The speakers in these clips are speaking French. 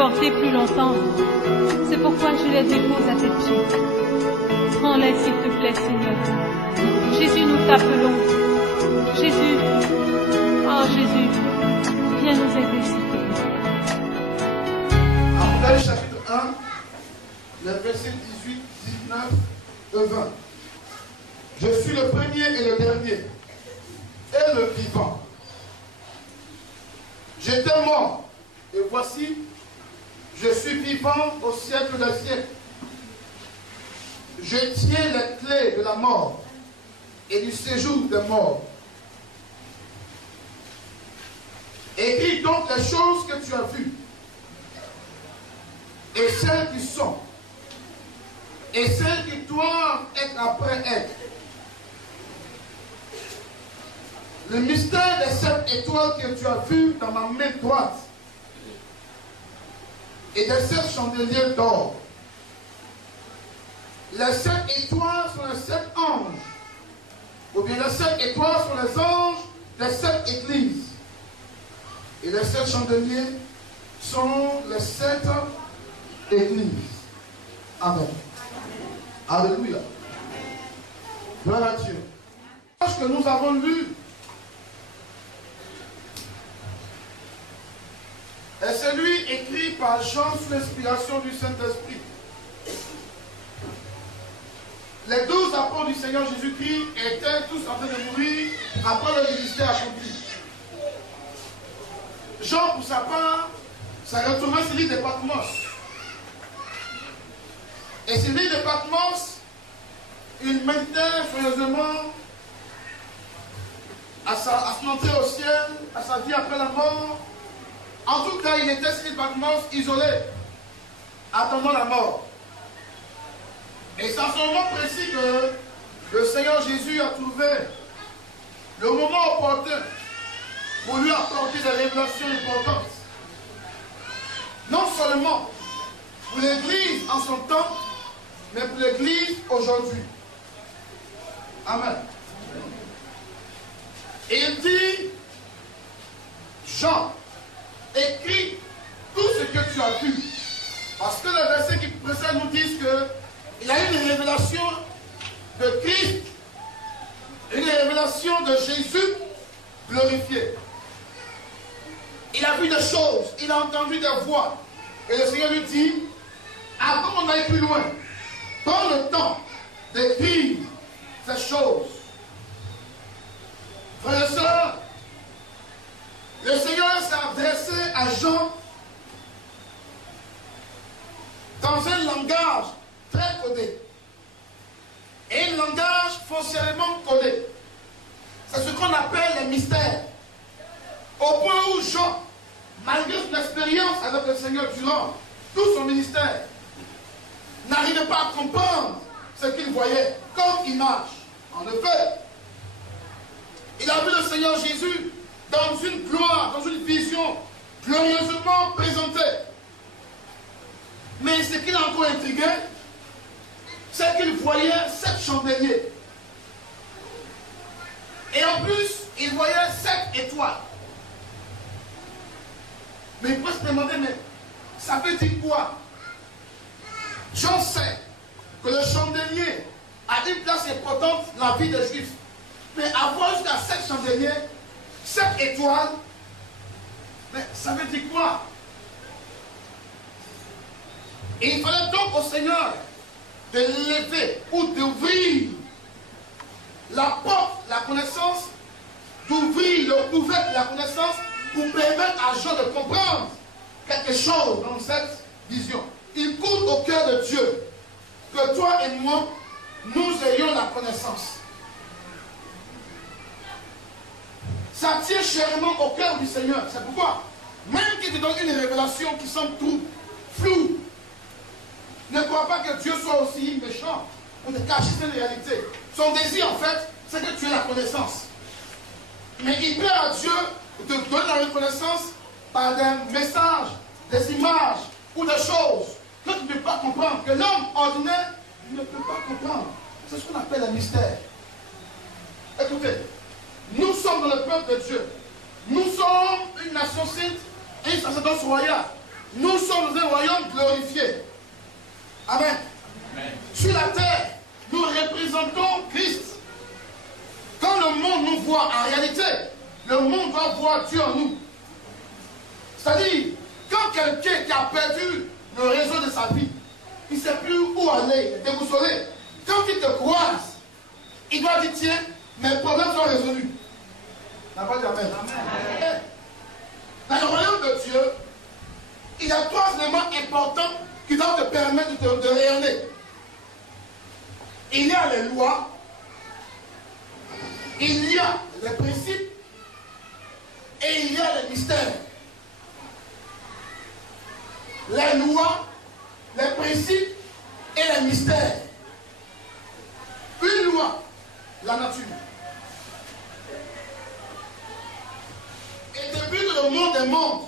supporter plus longtemps. C'est pourquoi je les dépose à tes pieds. Prends-les, s'il te plaît, Seigneur. Jésus, nous t'appelons. Jésus, oh Jésus, viens nous aider, s'il te plaît. Apocalypse chapitre 1, les versets 18, 19 et 20. Je suis le premier et le dernier, et le vivant. J'étais mort, et voici, je suis vivant au siècle des siècles. Je tiens les clés de la mort et du séjour des morts. Écris donc les choses que tu as vues, et celles qui sont, et celles qui doivent être après elles. Le mystère des 7 étoiles que tu as vues dans ma main droite et des 7 chandeliers d'or. Les 7 étoiles sont les 7 anges, ou bien les 7 étoiles sont les anges des 7 églises. Et les 7 chandeliers sont les 7 églises. Amen. Alléluia. Gloire à Dieu. Parce que nous avons lu, et celui écrit par Jean sous l'inspiration du Saint-Esprit. Les 12 apôtres du Seigneur Jésus-Christ étaient tous en train de mourir après leur ministère accompli. Jean, pour sa part, s'est retourné sur l'île de Patmos. Et sur l'île de Patmos, il méditait furieusement à son entrée au ciel, à sa vie après la mort. En tout cas, il était sur l'île de Patmos, isolé, attendant la mort. Et c'est à ce moment précis que le Seigneur Jésus a trouvé le moment opportun pour lui apporter des révélations importantes. Non seulement pour l'Église en son temps, mais pour l'Église aujourd'hui. Amen. Et il dit, Jean, écris tout ce que tu as vu. Parce que les versets qui précèdent nous disent qu'il y a une révélation de Christ, une révélation de Jésus glorifié. Il a vu des choses, il a entendu des voix. Et le Seigneur lui dit, avant qu'on aille plus loin, prends le temps d'écrire ces choses. Frères et sœurs, le Seigneur s'est adressé à Jean dans un langage très codé. Et un langage foncièrement codé. C'est ce qu'on appelle les mystères. Au point où Jean, malgré son expérience avec le Seigneur durant tout son ministère, n'arrivait pas à comprendre ce qu'il voyait comme image. En effet, il a vu le Seigneur Jésus dans une gloire, dans une vision glorieusement présentée. Mais ce qui l'a encore intrigué, c'est qu'il voyait 7 chandeliers. Et en plus, il voyait 7 étoiles. Mais il peut se demander, mais ça veut dire quoi? Jean sait que le chandelier a une place importante dans la vie des Juifs. Mais avoir jusqu'à 7 chandeliers, 7 étoiles, mais ça veut dire quoi? Et il fallait donc au Seigneur de lever ou d'ouvrir la porte, la connaissance, d'ouvrir le couvercle de la connaissance pour permettre à Jean de comprendre quelque chose dans cette vision. Il coûte au cœur de Dieu que toi et moi, nous ayons la connaissance. Ça tient chèrement au cœur du Seigneur. C'est pourquoi, même qu'il te donne une révélation qui semble floue, ne crois pas que Dieu soit aussi méchant pour te cacher cette réalité. Son désir, en fait, c'est que tu aies la connaissance. Mais il plaît à Dieu de te donner la reconnaissance par des messages, des images ou des choses que tu ne peux pas comprendre, que l'homme ordinaire ne peut pas comprendre. C'est ce qu'on appelle un mystère. Écoutez, nous sommes dans le peuple de Dieu. Nous sommes une nation sainte et une sacerdoce royale. nous sommes un royaume glorifié. Amen. Amen. Sur la terre, nous représentons Christ. Quand le monde nous voit, en réalité, le monde va voir Dieu en nous. C'est-à-dire, quand quelqu'un qui a perdu le réseau de sa vie, il ne sait plus où aller, il est déboussolé. Quand il te croise, il doit dire, tiens, mes problèmes sont résolus. La parole d'Amen. Amen. Dans le royaume de Dieu, il y a 3 éléments importants qui doivent te permettre de rayonner. Il y a les lois, il y a les principes et il y a les mystères. Les lois, les principes et les mystères. Une loi, la nature. Et depuis que le monde est monde,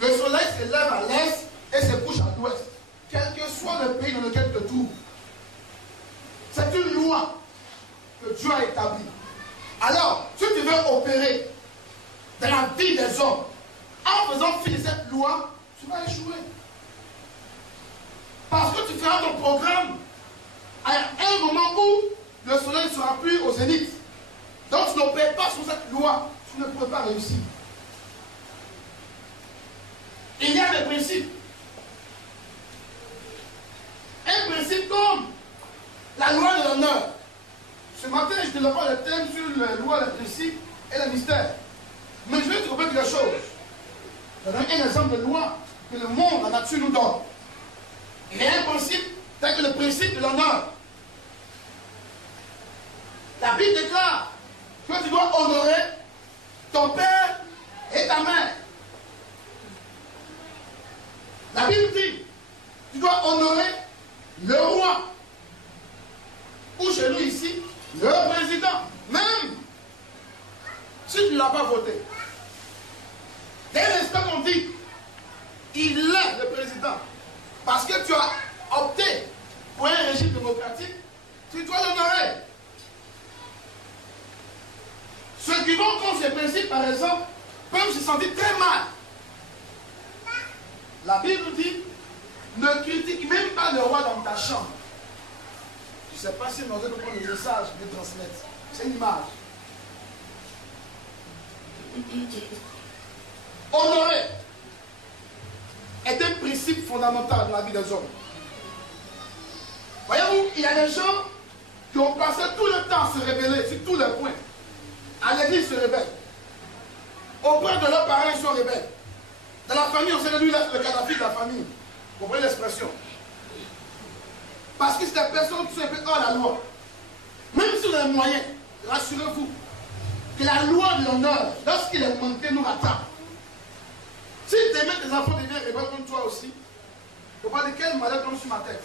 le soleil se lève à l'est et se couche à l'ouest. Quel que soit le pays dans lequel tu te trouves. C'est une loi que Dieu a établie. Alors, si tu veux opérer dans la vie des hommes, en faisant fi de cette loi, tu vas échouer. Parce que tu feras ton programme à un moment où le soleil ne sera plus au zénith. Donc tu n'opères pas sur cette loi, tu ne pourras pas réussir. Il y a des principes. Un principe comme la loi de l'honneur. Ce matin, je développe le thème sur la loi, les principes et les mystères. Mais je vais te rappeler quelque chose. Je donne un exemple de loi que le monde, la nature nous donne. Il y a un principe, tel que le principe de l'honneur. La Bible déclare que tu dois honorer ton père et ta mère. La Bible dit, tu dois honorer le roi. Ou chez nous ici, le président. Même si tu ne l'as pas voté. Dès l'instant qu'on dit, il est le président. Parce que tu as opté pour un régime démocratique, tu dois l'honorer. Ceux qui vont contre ces principes, par exemple, peuvent se sentir très mal. La Bible dit, ne critique même pas le roi dans ta chambre. Je ne sais pas si nous allons prendre le message de transmettre. C'est une image. Honorer est un principe fondamental dans la vie des hommes. Voyez-vous, il y a des gens qui ont passé tout le temps à se révéler sur tous les points. À l'église, ils se rebellent. Auprès de leurs parents, ils sont rebelles. Dans la famille, on sait que lui, le Kadhafi de la famille. Vous comprenez l'expression? Parce que c'est des personnes qui sont un peu hors la loi. Même si on a les moyens, rassurez-vous que la loi de l'honneur, lorsqu'il est manqué, nous rattrape. Si demain tes enfants deviennent rebelles comme toi aussi, il ne faut pas dire quel malheur tombe sur ma tête.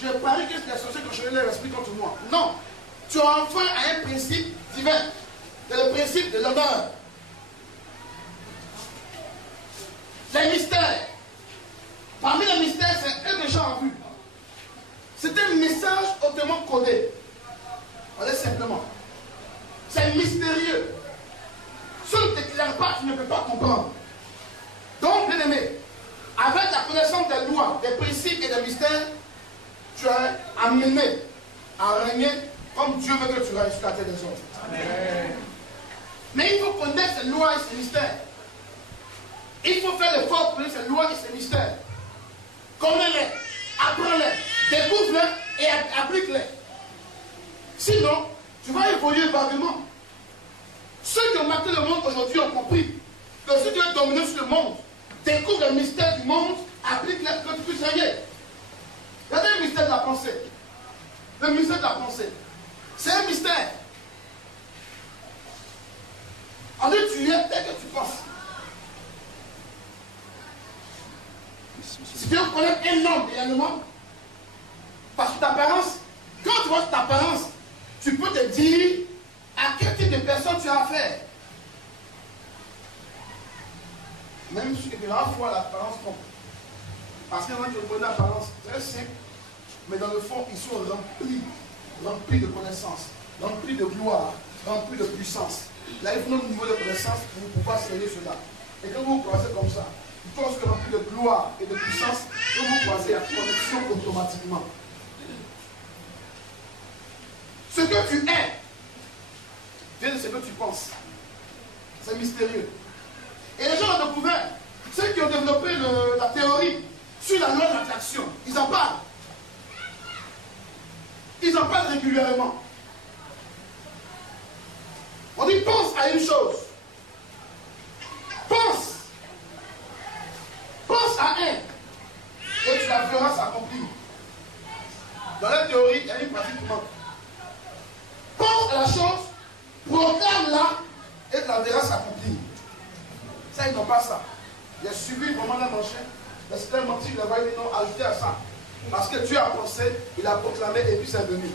Je parie que c'est les sorciers qui ont changé leur esprit contre moi. Non. Tu as enfreint à un principe divin. C'est le principe de l'honneur. Les mystères. Parmi les mystères, c'est un des gens en vue. C'est un message hautement codé. Allez simplement. C'est mystérieux. Si on ne t'éclaire pas, tu ne peux pas comprendre. Donc, bien aimé, avec la connaissance des lois, des principes et des mystères, tu es amené à régner comme Dieu veut que tu règnes sur la terre des hommes. Amen. Mais il faut connaître ces lois et ces mystères. Il faut faire l'effort pour connaître ces lois et ces mystères. Connais-les, apprends-les, découvre-les et applique-les. Sinon, tu vas évoluer vaguement. Ceux qui ont marqué le monde aujourd'hui ont compris que si tu veux dominer sur le monde, découvre le mystère du monde, applique-les que tu puisses régner. Regardez le mystère de la pensée. Le mystère de la pensée. C'est un mystère. En fait, tu es tel que tu penses. Si tu veux connaître un homme réellement, parce que ta apparence, quand tu vois ta apparence, tu peux te dire à quel type de personne tu as affaire. Même si tu as fois l'apparence trompe. Parce qu'il y en a qui ont une apparence très simple, mais dans le fond, ils sont remplis de connaissances, remplis de gloire, remplis de puissance. Là, il faut un niveau de connaissance pour pouvoir sceller cela. Et quand vous vous croisez comme ça, lorsque rempli de gloire et de puissance, que vous croisez la connexion automatiquement. Ce que tu es vient de ce que tu penses. C'est mystérieux. Et les gens ont découvert, ceux qui ont développé la théorie sur la loi de l'attraction, ils en parlent. Ils en parlent régulièrement. On dit pense à une chose. Pense. Pense à un. Et tu la verras s'accomplir. Dans la théorie, il y a une pratique qui manque. Pense à la chose, proclame-la et tu la verras s'accomplir. Ça, ils n'ont pas ça. Il a suivi vraiment la manchette. Mais c'était un menti, il a dit non, ajouter à ça. Parce que Dieu a pensé, il a proclamé et puis c'est venu.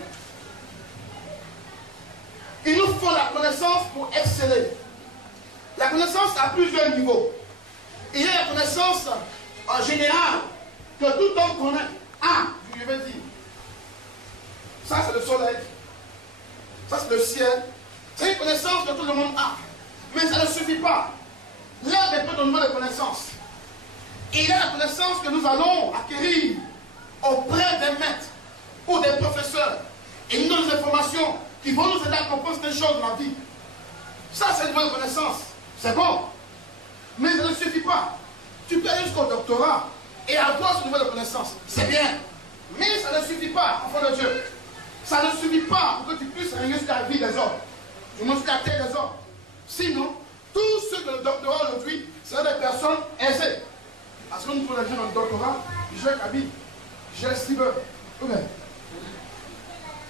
Il nous faut la connaissance pour exceller. La connaissance à plusieurs niveaux. Il y a la connaissance en général que tout homme connaît. Ah, je vais dire. Ça, c'est le soleil. Ça, c'est le ciel. C'est une connaissance que tout le monde a. Mais ça ne suffit pas. Là, il y a peu de niveau de connaissance. Il y a la connaissance que nous allons acquérir auprès des maîtres ou des professeurs. Et nous donnent des informations qui vont nous aider à comprendre des choses dans la vie. Ça, c'est une bonne connaissance. C'est bon. Mais ça ne suffit pas. Tu peux aller jusqu'au doctorat et avoir ce niveau de connaissance. C'est bien. Mais ça ne suffit pas, enfant de Dieu. Ça ne suffit pas pour que tu puisses régner sur la vie des hommes. Du moins sur la terre des hommes. Sinon, tous ceux qui ont le doctorat aujourd'hui, ce sont des personnes aisées. Parce que nous pouvons dire dans le doctorat, j'ai Kaby, j'ai Steven.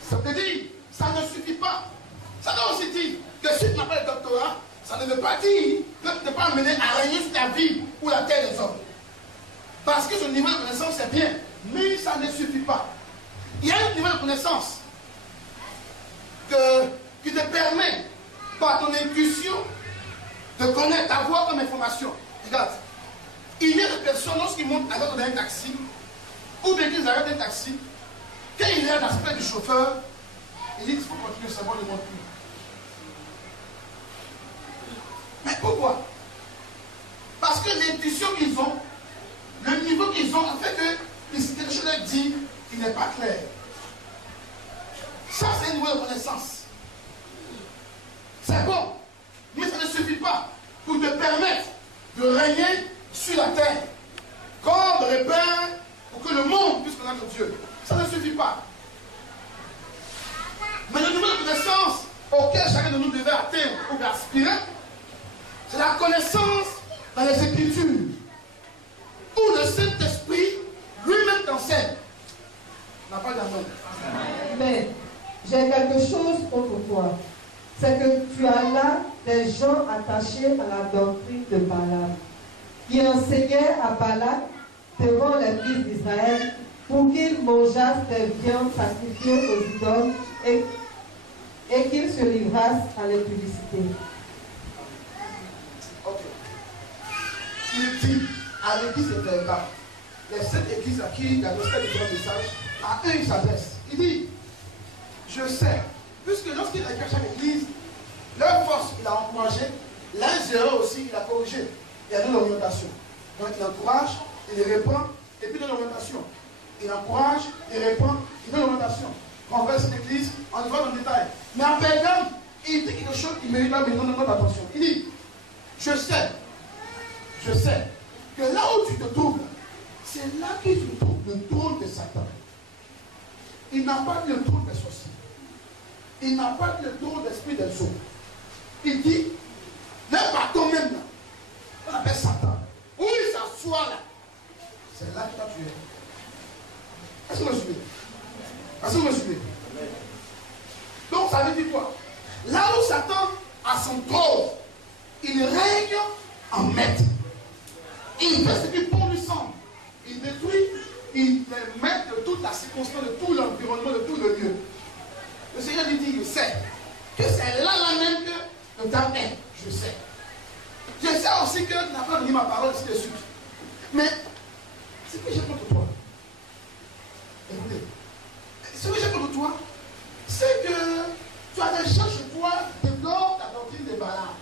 Ça te dit, ça ne suffit pas. Ça doit aussi dire que si tu n'as pas le doctorat, ça ne veut pas dire que tu n'es pas amené à régner sur ta vie ou la terre des hommes. Parce que ce niveau de connaissance, c'est bien, mais ça ne suffit pas. Il y a un niveau de connaissance qui te permet, par ton intuition, de connaître, d'avoir comme information. Regarde, il y a des personnes, lorsqu'ils montent à l'autre d'un taxi, ou bien qu'ils arrêtent un taxi, quand il y a l'aspect du chauffeur, ils disent qu'il faut continuer, c'est bon, ne monte plus. Mais pourquoi? Parce que l'intuition qu'ils ont, le niveau qu'ils ont, en fait que quelque chose leur dit qu'il n'est pas clair. Ça, c'est un niveau de connaissance. C'est bon, mais ça ne suffit pas pour te permettre de régner sur la terre, comme repère pour que le monde puisse connaître Dieu. Ça ne suffit pas. Mais le niveau de connaissance auquel chacun de nous devait atteindre ou aspirer, c'est la connaissance dans les Écritures, où le Saint-Esprit lui-même t'enseigne. On n'a pas d'amour. Mais j'ai quelque chose contre toi. C'est que tu as là des gens attachés à la doctrine de Balaam, qui enseignaient à Balak devant les fils d'Israël pour qu'ils mangeassent des viandes sacrifiées aux idoles et qu'ils se livrassent à l'impudicité. Ok. Il dit à l'église de Perga, les 7 églises à qui il a donné le grand message, à eux il s'adresse. Il dit, je sais, puisque lorsqu'il a écrit à chaque église, leur force il a encouragé, leurs erreurs aussi il a corrigé. Il y a une orientation. Donc il encourage, il répond, et puis de l'orientation. Il encourage, il répond, il donne l'orientation. On va cette église, on y va dans le détail. Mais en Pergame, il dit quelque chose qui mérite notre attention. Il dit, je sais que là où tu te trouves, c'est là que tu trouves le trône de Satan. Il n'a pas le trône des sorciers. Il n'a pas le trône d'esprit des eaux. Il dit, le bâton même là, on appelle Satan. Où il s'assoit là, c'est là que tu es. Est-ce que vous me suivez? Est-ce que vous me suivez? Donc ça veut dire quoi? Là où Satan a son trône, il règne en maître. Il fait ce qui bon lui semble. Il détruit, il est maître de toute la circonstance, de tout l'environnement, de tout le lieu. Le Seigneur lui dit, je sais que c'est là même que le temps est. Je sais. Je sais aussi que tu n'as pas donné ma parole ainsi de suite. Mais ce que j'ai contre toi, écoutez, ce que j'ai contre toi, c'est que tu as des gens chez toi qui développent la doctrine des Balaam,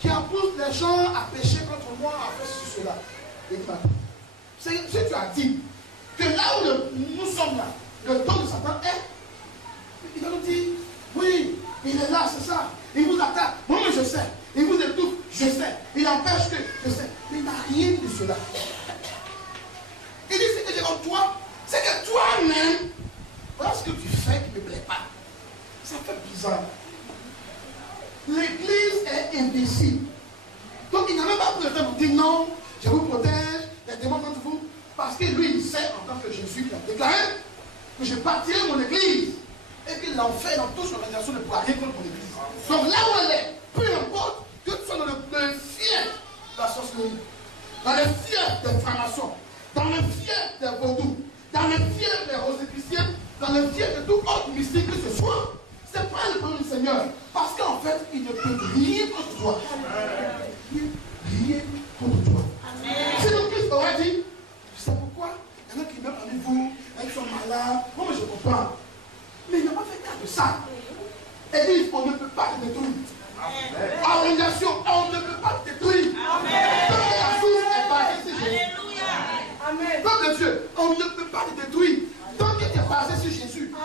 qui poussent les gens à pécher contre moi, à faire ceci, cela. Et dit, si tu as dit que là où nous sommes là, le temps de Satan est, il va nous dire, oui, il est là, c'est ça. Il vous attaque, moi je sais. Il vous étouffe, je sais. Il empêche que, je sais. Mais il n'a rien de cela. Il dit, ce que j'ai contre toi, c'est que toi-même, voilà ce que tu fais qui ne me plaît pas. Ça fait bizarre. L'église est imbécile. Donc il n'a même pas pris le temps de dire non, je vous protège, les démons contre vous. Parce que lui, il sait en tant que Jésus qui a déclaré que je partirai mon église. Et que l'enfer dans toute son organisation ne pourra rien contre mon église. Donc là où elle est, peu importe que tu sois dans le fief de la sorcellerie, dans le fief des francs-maçons, dans le fief des vaudous, dans le fief des rosicruciens, dans le fief de tout autre mystique que ce soit, c'est pas le problème du Seigneur. Parce qu'en fait, il ne peut rien contre toi. Rien contre toi. Si le Christ aurait dit, tu sais pourquoi? Il y en a qui meurent parmi vous, ils sont malades. Moi, je comprends. Mais il n'a pas fait cas de ça. Église, on ne peut pas te détruire. Organisation, on ne peut pas te détruire. Tant que la source est basée sur Jésus. Amen. Peuple de Dieu, on ne peut pas te détruire. Tant que tu es basé sur Jésus. La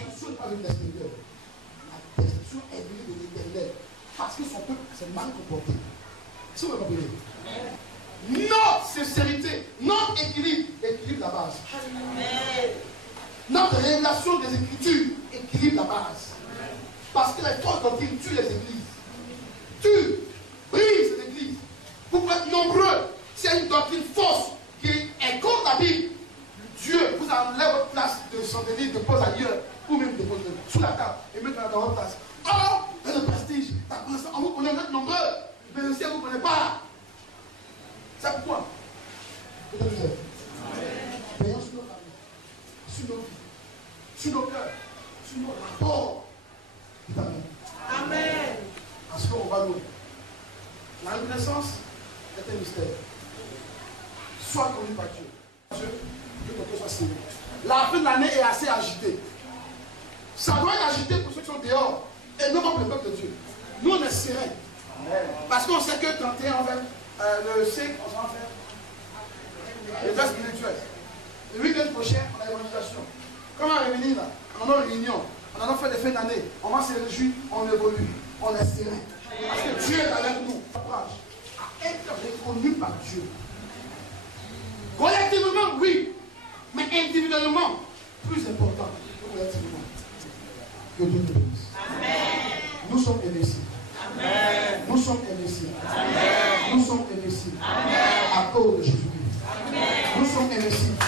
destruction n'est pas venue de l'extérieur. La destruction est venue de l'éternel. Parce que son peuple s'est mal comporté. Si vous comprenez. Notre sincérité, notre équilibre la base. Amen. Notre révélation des Écritures équilibre la base. Parce que les fausses doctrines tuent les églises. Tuent, brisent les églises. Vous pouvez être nombreux. S'il y a une doctrine fausse qui est contre la Bible, Dieu vous enlève votre place de chandelier, dépose ailleurs, ou même dépose sous la table et mettre dans votre place. Or, dans le prestige, on vous connaît, vous êtes nombreux, mais le ciel ne vous connaît pas. C'est pourquoi vous êtes veillons sur nos familles, sur nos vies, sur nos cœurs, sur nos rapports. Amen. Parce qu'on va nous. La reconnaissance est un mystère. Sois connu par Dieu. Dieu, que ton cœur soit serré. La fin de l'année est assez agitée. Ça doit être agité pour ceux qui sont dehors et non pas pour le peuple de Dieu. Nous, on est sereins. Parce qu'on sait que 31, on va le 5, on va faire les fesses spirituelles. Le week-end prochain, on a l'évangélisation. Quand on va revenir là, on a une réunion. On a fait des fins d'année. On va se réjouir, on évolue. On est serein. Parce que Dieu est avec nous. Courage à être reconnu par Dieu. Collectivement, oui. Mais individuellement, plus important que collectivement. Que Dieu te bénisse. Amen. Nous sommes imbéciles. Amen. Nous sommes imbéciles. Amen. Nous sommes imbéciles. Amen. À cause de Jésus-Christ. Nous sommes imbéciles. À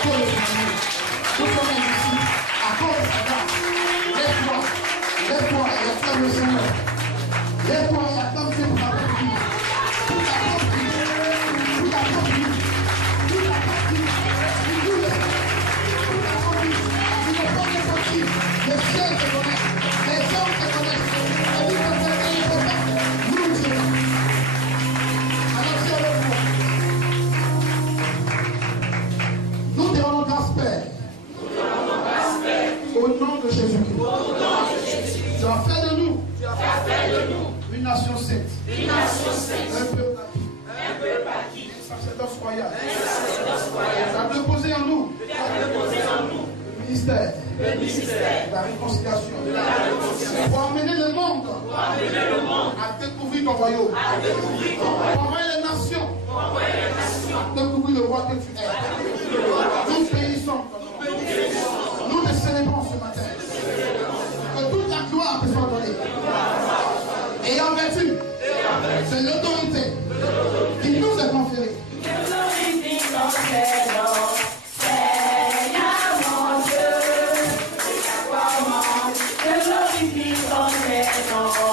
cause de Jésus-Christ. Nous sommes imbéciles. À cause de Satan. Lève-toi et acclame le Seigneur. Lève-toi et acclame Dieu pour ta propre vie. Pour ta propre vie. Pour ta propre vie. Pour ta propre vie. Pour ta propre vie. Tu ne peux pas sortir. Le ciel te connaît. Les hommes te connaissent. La vie te connaît. Nous nous sommes là. Alors Dieu avec moi. Nous te rendons grâce, Père. Au nom de Jésus-Christ. Tu as fait de nous une nation sainte. Un peuple acquis. Un sacerdoce royal. Tu as déposé en nous le ministère de la réconciliation. Pour emmener le monde à découvrir ton royaume. Pour envoyer les nations à découvrir le roi que tu es. Nous bénissons. Nous te célébrons ce matin. Que toute la gloire te soit donnée. Et en vertu de l'autorité qui nous est conférée. Come on.